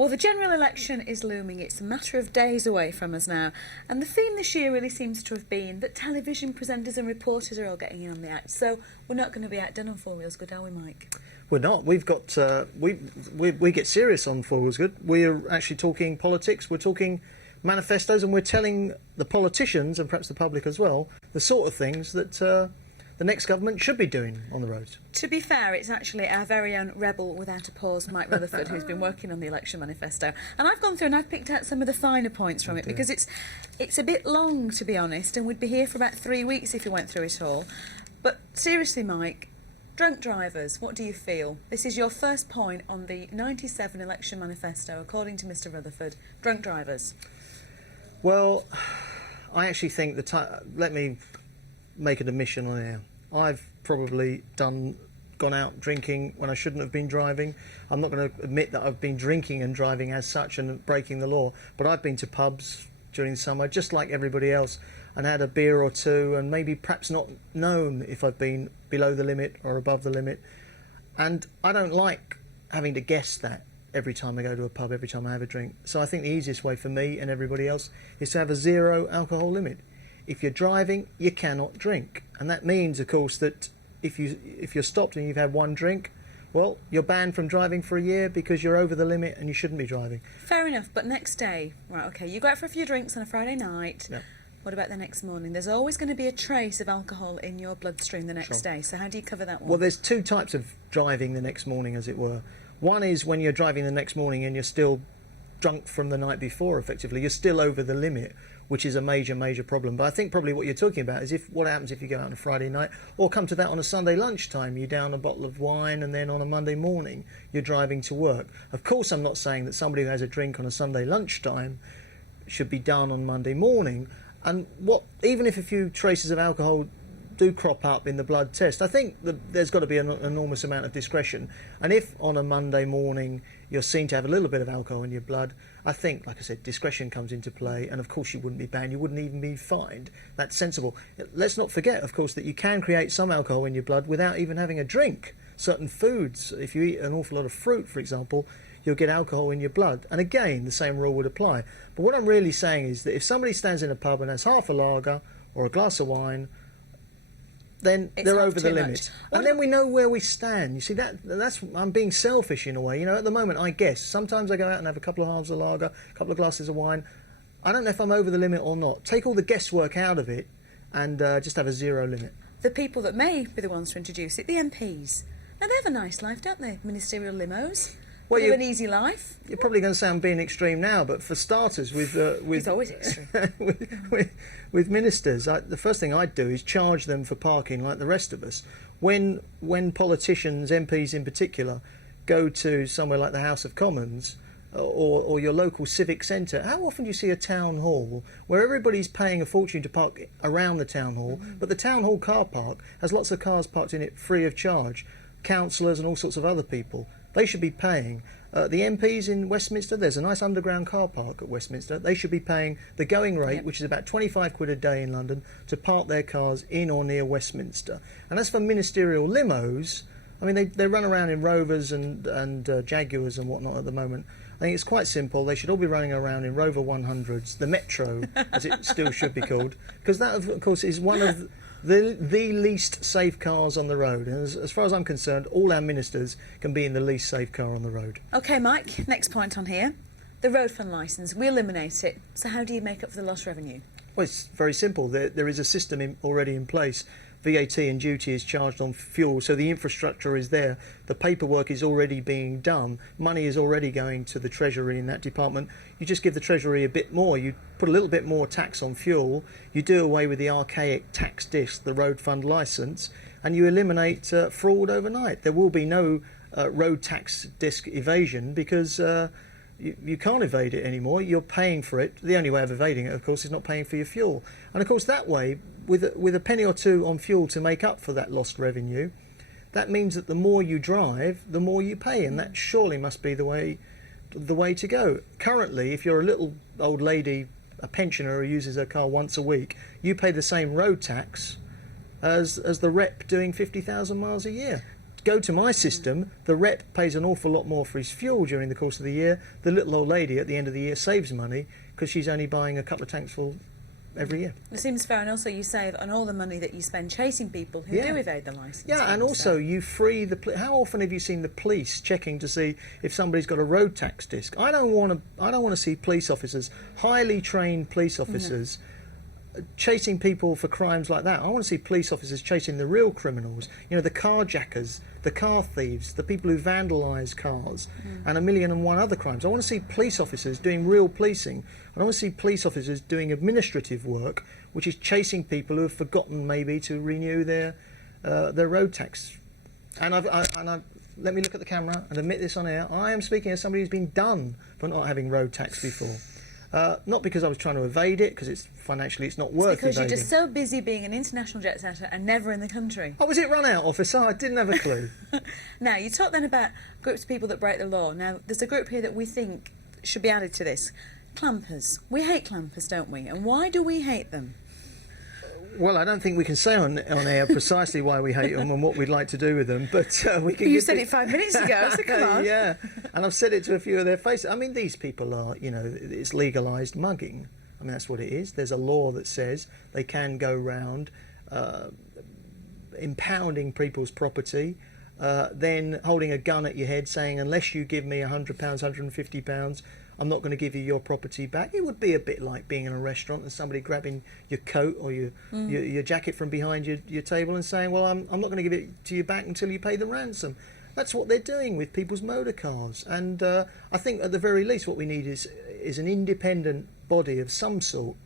Well, the general election is looming. It's a matter of days away from us now. And the theme this year really seems to have been that television presenters and reporters are all getting in on the act. So we're not going to be outdone on Four Wheels Good, are we, Mike? We're not. We've got we get serious on Four Wheels Good. We're actually talking politics. We're talking manifestos, and we're telling the politicians and perhaps the public as well the sort of things that the next government should be doing on the roads. To be fair, it's actually our very own rebel without a pause, Mike Rutherford, who's been working on the Election Manifesto. And I've gone through and I've picked out some of the finer points from it because it's a bit long, to be honest, and we'd be here for about 3 weeks if we went through it all. But seriously, Mike, drunk drivers, what do you feel? This is your first point on the 97 Election Manifesto, according to Mr Rutherford. Drunk drivers. Well, I actually think let me make an admission on air. I've probably gone out drinking when I shouldn't have been driving. I'm not going to admit that I've been drinking and driving as such and breaking the law, but I've been to pubs during summer, just like everybody else, and had a beer or two, and maybe perhaps not known if I've been below the limit or above the limit. And I don't like having to guess that every time I go to a pub, every time I have a drink. So I think the easiest way for me and everybody else is to have a zero alcohol limit. If you're driving, you cannot drink. And that means, of course, that if you're stopped and you've had one drink, well, you're banned from driving for a year because you're over the limit and you shouldn't be driving. Fair enough, but next day, right, OK, you go out for a few drinks on a Friday night. Yep. What about the next morning? There's always going to be a trace of alcohol in your bloodstream the next day. So how do you cover that one? Well, there's two types of driving the next morning, as it were. One is when you're driving the next morning and you're still drunk from the night before, effectively. You're still over the limit, which is a major, major problem. But I think probably what you're talking about is what happens if you go out on a Friday night, or come to that on a Sunday lunchtime. You down a bottle of wine, and then on a Monday morning you're driving to work. Of course, I'm not saying that somebody who has a drink on a Sunday lunchtime should be done on Monday morning. And even if a few traces of alcohol do crop up in the blood test, I think that there's got to be an enormous amount of discretion. And if on a Monday morning you're seen to have a little bit of alcohol in your blood, I think, like I said, discretion comes into play, and of course you wouldn't be banned, you wouldn't even be fined. That's sensible. Let's not forget, of course, that you can create some alcohol in your blood without even having a drink. Certain foods, if you eat an awful lot of fruit, for example, you'll get alcohol in your blood. And again, the same rule would apply. But what I'm really saying is that if somebody stands in a pub and has half a lager or a glass of wine, then they're over the limit. And then we know where we stand. You see, that's I'm being selfish in a way. You know, at the moment, I guess. Sometimes I go out and have a couple of halves of lager, a couple of glasses of wine. I don't know if I'm over the limit or not. Take all the guesswork out of it and just have a zero limit. The people that may be the ones to introduce it, the MPs. Now, they have a nice life, don't they? Ministerial limos. Well, they have an easy life. You're probably going to say I'm being extreme now, but for starters, with He's always extreme. with ministers, the first thing I'd do is charge them for parking like the rest of us. When politicians, MPs in particular, go to somewhere like the House of Commons or your local civic centre, how often do you see a town hall where everybody's paying a fortune to park around the town hall, but the town hall car park has lots of cars parked in it free of charge, councillors and all sorts of other people. They should be paying. The MPs in Westminster, there's a nice underground car park at Westminster. They should be paying the going rate, which is about 25 quid a day in London, to park their cars in or near Westminster. And as for ministerial limos, I mean, they run around in Rovers and Jaguars and whatnot at the moment. I think it's quite simple. They should all be running around in Rover 100s, the Metro, as it still should be called, because that, of course, is one of the least safe cars on the road. And as far as I'm concerned, all our ministers can be in the least safe car on the road. OK, Mike, next point on here. The road fund licence, we eliminate it. So how do you make up for the lost revenue? Well, it's very simple. There is a system already in place. VAT and duty is charged on fuel, so the infrastructure is there. The paperwork is already being done. Money is already going to the Treasury in that department. You just give the Treasury a bit more. You put a little bit more tax on fuel. You do away with the archaic tax disc, the road fund licence, and you eliminate fraud overnight. There will be no road tax disc evasion because you can't evade it anymore. You're paying for it. The only way of evading it, of course, is not paying for your fuel. And of course, that way, with a penny or two on fuel to make up for that lost revenue, that means that the more you drive, the more you pay, and that surely must be the way to go. Currently, if you're a little old lady, a pensioner who uses her car once a week, you pay the same road tax as the rep doing 50,000 miles a year. go to my system, the rep pays an awful lot more for his fuel during the course of the year. The little old lady at the end of the year saves money because she's only buying a couple of tanks full every year. It seems fair, and also you save on all the money that you spend chasing people who do evade the licence. Yeah, and also you free the. How often have you seen the police checking to see if somebody's got a road tax disc? I don't want to see police officers, highly trained police officers, chasing people for crimes like that. I want to see police officers chasing the real criminals. You know, the carjackers, the car thieves, the people who vandalise cars, and 1,000,001 other crimes. I want to see police officers doing real policing. I want to see police officers doing administrative work, which is chasing people who have forgotten maybe to renew their road tax. And let me look at the camera and admit this on air. I am speaking as somebody who's been done for not having road tax before. Not because I was trying to evade it, because it's financially it's not worth because evading. you're just so busy being an international jet setter and never in the country. Oh, was it run out, officer? I didn't have a clue. Now, you talk then about groups of people that break the law. Now, there's a group here that we think should be added to this. Clampers. We hate clampers, don't we? And why do we hate them? Well, I don't think we can say on air precisely why we hate them and what we'd like to do with them, but we can. You said it 5 minutes ago, so come on. Yeah, and I've said it to a few of their faces. I mean, these people are, it's legalised mugging. I mean, that's what it is. There's a law that says they can go round impounding people's property, then holding a gun at your head saying, unless you give me £100, £150, I'm not going to give you your property back. It would be a bit like being in a restaurant and somebody grabbing your coat or your jacket from behind your table and saying, well, I'm not going to give it to you back until you pay the ransom. That's what they're doing with people's motor cars. And I think at the very least what we need is an independent body of some sort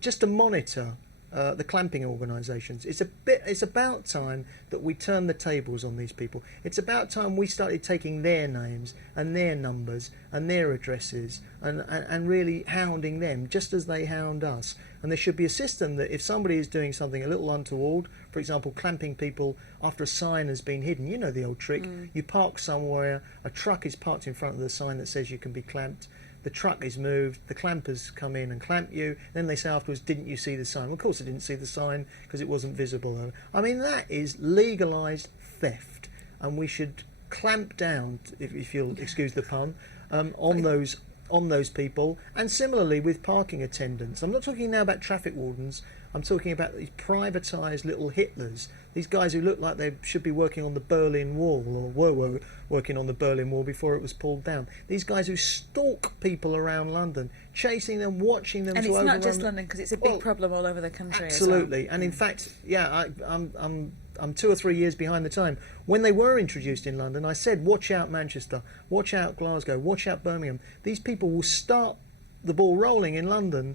just to monitor the clamping organisations. It's about time that we turn the tables on these people. It's about time we started taking their names and their numbers and their addresses and really hounding them just as they hound us. And there should be a system that if somebody is doing something a little untoward, for example, clamping people after a sign has been hidden, you know the old trick. You park somewhere, a truck is parked in front of the sign that says you can be clamped. The truck is moved, the clampers come in and clamp you, then they say afterwards, didn't you see the sign? Well, of course I didn't see the sign because it wasn't visible. I mean, that is legalised theft, and we should clamp down, if you'll excuse the pun, on those people, and similarly with parking attendants. I'm not talking now about traffic wardens, I'm talking about these privatised little Hitlers, these guys who look like they should be working on the Berlin Wall, or were working on the Berlin Wall before it was pulled down. These guys who stalk people around London, chasing them, watching them. And to it's not overrun just them. London, because it's a big problem all over the country. Absolutely, as well. and in fact, yeah, I'm 2 or 3 years behind the time. When they were introduced in London, I said, watch out Manchester, watch out Glasgow, watch out Birmingham. These people will start the ball rolling in London.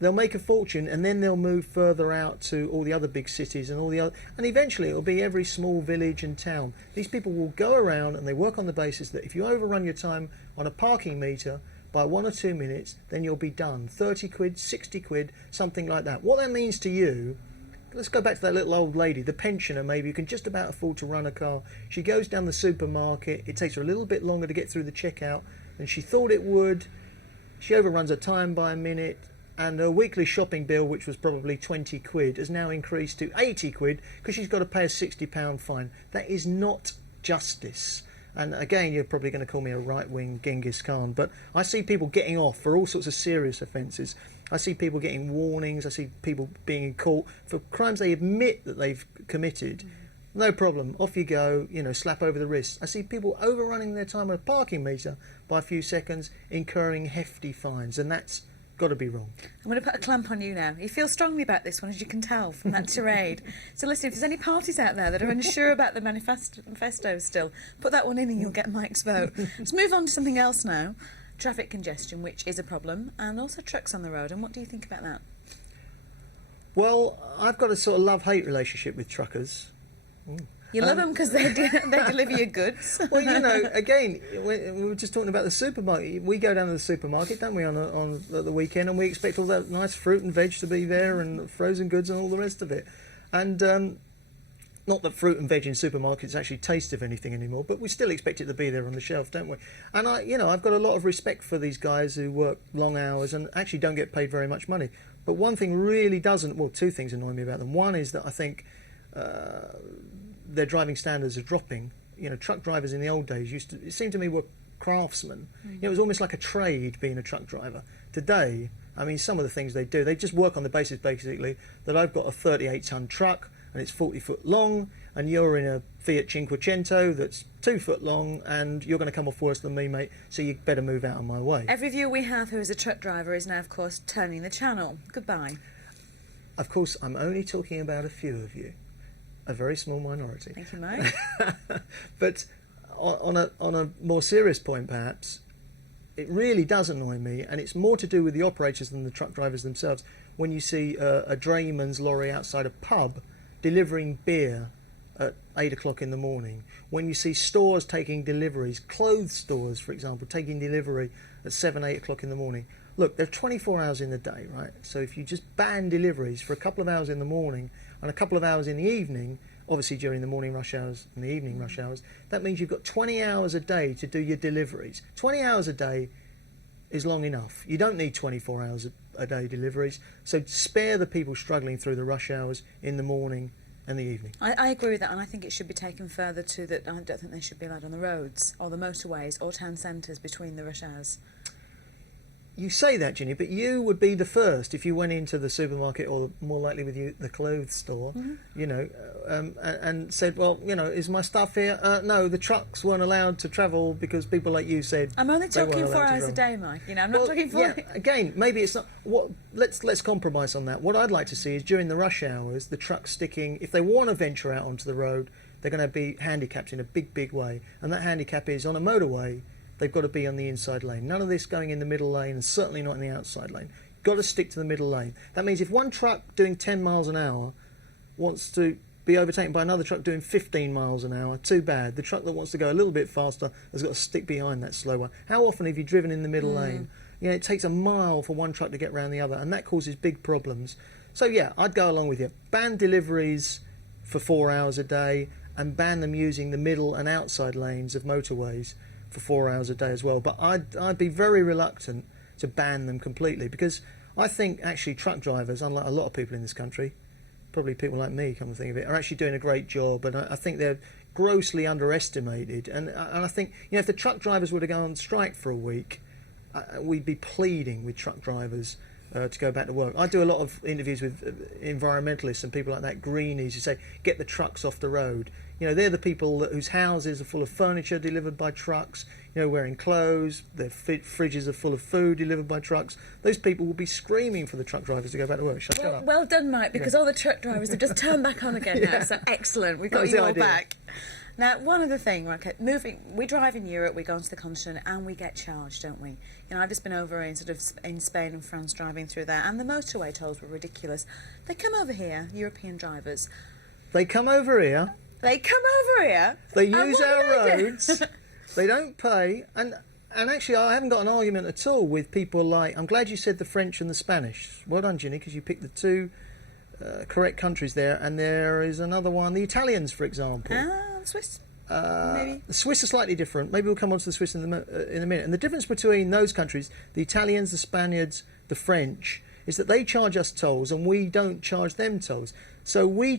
They'll make a fortune, and then they'll move further out to all the other big cities and and eventually it'll be every small village and town. These people will go around and they work on the basis that if you overrun your time on a parking meter by 1 or 2 minutes, then you'll be done. 30 quid, 60 quid, something like that. What that means to you, let's go back to that little old lady, the pensioner maybe, who can just about afford to run a car. She goes down the supermarket, it takes her a little bit longer to get through the checkout than she thought it would. She overruns her time by a minute, and her weekly shopping bill, which was probably 20 quid, has now increased to 80 quid because she's got to pay a £60 fine. That is not justice. And again, you're probably going to call me a right-wing Genghis Khan, but I see people getting off for all sorts of serious offences. I see people getting warnings. I see people being in court for crimes they admit that they've committed. No problem, off you go, slap over the wrist. I see people overrunning their time on a parking meter by a few seconds, incurring hefty fines, and that's got to be wrong. I'm going to put a clamp on you now. You feel strongly about this one, as you can tell from that tirade. So listen, if there's any parties out there that are unsure about the manifesto still, put that one in and you'll get Mike's vote. Let's move on to something else now. Traffic congestion, which is a problem, and also trucks on the road. And what do you think about that? Well, I've got a sort of love-hate relationship with truckers. You love them because they deliver your goods. Well, again, we were just talking about the supermarket. We go down to the supermarket, don't we, on the weekend, and we expect all that nice fruit and veg to be there, and frozen goods and all the rest of it. And not that fruit and veg in supermarkets actually taste of anything anymore, but we still expect it to be there on the shelf, don't we? And I've got a lot of respect for these guys who work long hours and actually don't get paid very much money. But one thing really two things annoy me about them. One is that I think their driving standards are dropping. You know, truck drivers in the old days it seemed to me, were craftsmen. You know, it was almost like a trade being a truck driver. Today, I mean, some of the things they do, they just work on the basis basically that I've got a 38-ton truck and it's 40 foot long, and you're in a Fiat Cinquecento that's 2 foot long, and you're going to come off worse than me, mate, so you better move out of my way. Every viewer we have who is a truck driver is now, of course, turning the channel. Goodbye. Of course, I'm only talking about a few of you, a very small minority. Thank you, Mike. But on a more serious point, perhaps, it really does annoy me, and it's more to do with the operators than the truck drivers themselves, when you see a drayman's lorry outside a pub delivering beer at 8 o'clock in the morning, when you see stores taking deliveries, clothes stores, for example, taking delivery at 7, 8 o'clock in the morning. Look, there are 24 hours in the day, right? So if you just ban deliveries for a couple of hours in the morning and a couple of hours in the evening, obviously during the morning rush hours and the evening rush hours, that means you've got 20 hours a day to do your deliveries. 20 hours a day is long enough. You don't need 24 hours a day deliveries. So spare the people struggling through the rush hours in the morning and the evening. I agree with that, and I think it should be taken further to that. I don't think they should be allowed on the roads or the motorways or town centres between the rush hours. You say that, Ginny, but you would be the first if you went into the supermarket, or more likely with you, the clothes store, you know, and said, well, you know, is my stuff here? No, the trucks weren't allowed to travel because people like you said. I'm only they weren't talking allowed 4 to hours a travel. day, Mike. You know, I'm not talking 4 Yeah, again, maybe it's not. Let's compromise on that. What I'd like to see is during the rush hours, the trucks sticking. If they want to venture out onto the road, they're going to be handicapped in a big way, and that handicap is on a motorway. They've got to be on the inside lane. None of this going in the middle lane, and certainly not in the outside lane. Got to stick to the middle lane. That means if one truck doing 10 miles an hour wants to be overtaken by another truck doing 15 miles an hour, too bad. The truck that wants to go a little bit faster has got to stick behind that slow one. How often have you driven in the middle lane? You know, it takes a mile for one truck to get round the other, and that causes big problems. So yeah, I'd go along with you. Ban deliveries for 4 hours a day, and ban them using the middle and outside lanes of motorways for 4 hours a day as well. But I'd be very reluctant to ban them completely, because I think actually truck drivers, unlike a lot of people in this country, probably people like me, come to think of it, are actually doing a great job, and I think they're grossly underestimated. And I think, you know, if the truck drivers were to go on strike for a week, we'd be pleading with truck drivers to go back to work. I do a lot of interviews with environmentalists and people like that, greenies, who say, get the trucks off the road. You know, they're the people whose houses are full of furniture delivered by trucks, you know, wearing clothes, their fridges are full of food delivered by trucks. Those people will be screaming for the truck drivers to go back to work. Shut up. Well done, Mike, because all the truck drivers have just turned back on again now, so excellent. We've got you all back. Now, one other thing, okay, we drive in Europe, we go onto the continent, and we get charged, don't we? You know, I've just been over in in Spain and France driving through there, and the motorway tolls were ridiculous. They come over here, European drivers. They come over here. They come over here. They use our roads. They don't pay, and actually, I haven't got an argument at all with people like. I'm glad you said the French and the Spanish. Well done, Ginny, because you picked the two correct countries there, and there is another one, the Italians, for example. The Swiss. Maybe. The Swiss are slightly different. Maybe we'll come on to the Swiss in a minute. And the difference between those countries, the Italians, the Spaniards, the French, is that they charge us tolls and we don't charge them tolls. So we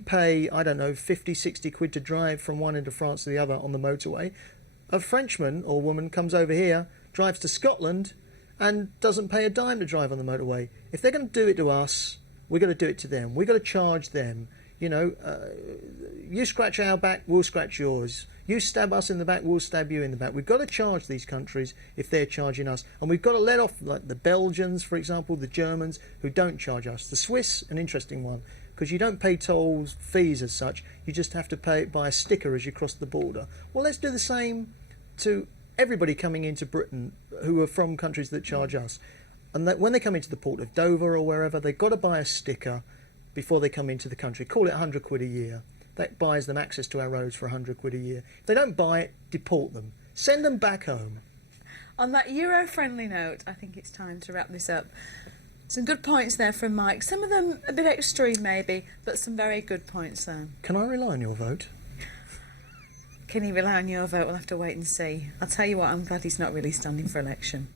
pay, I don't know, 50, 60 quid to drive from one end of France to the other on the motorway. A Frenchman or woman comes over here, drives to Scotland, and doesn't pay a dime to drive on the motorway. If they're going to do it to us, we've got to do it to them. We've got to charge them. You know, you scratch our back, we'll scratch yours. You stab us in the back, we'll stab you in the back. We've got to charge these countries if they're charging us. And we've got to let off, like the Belgians, for example, the Germans, who don't charge us. The Swiss, an interesting one, because you don't pay tolls, fees as such. You just have to pay it by a sticker as you cross the border. Well, let's do the same to everybody coming into Britain who are from countries that charge us. And that when they come into the port of Dover or wherever, they've got to buy a sticker before they come into the country. Call it 100 quid a year. That buys them access to our roads for 100 quid a year. If they don't buy it, deport them. Send them back home. On that Euro-friendly note, I think it's time to wrap this up. Some good points there from Mike. Some of them a bit extreme maybe, but some very good points there. Can I rely on your vote? Can he rely on your vote? We'll have to wait and see. I'll tell you what, I'm glad he's not really standing for election.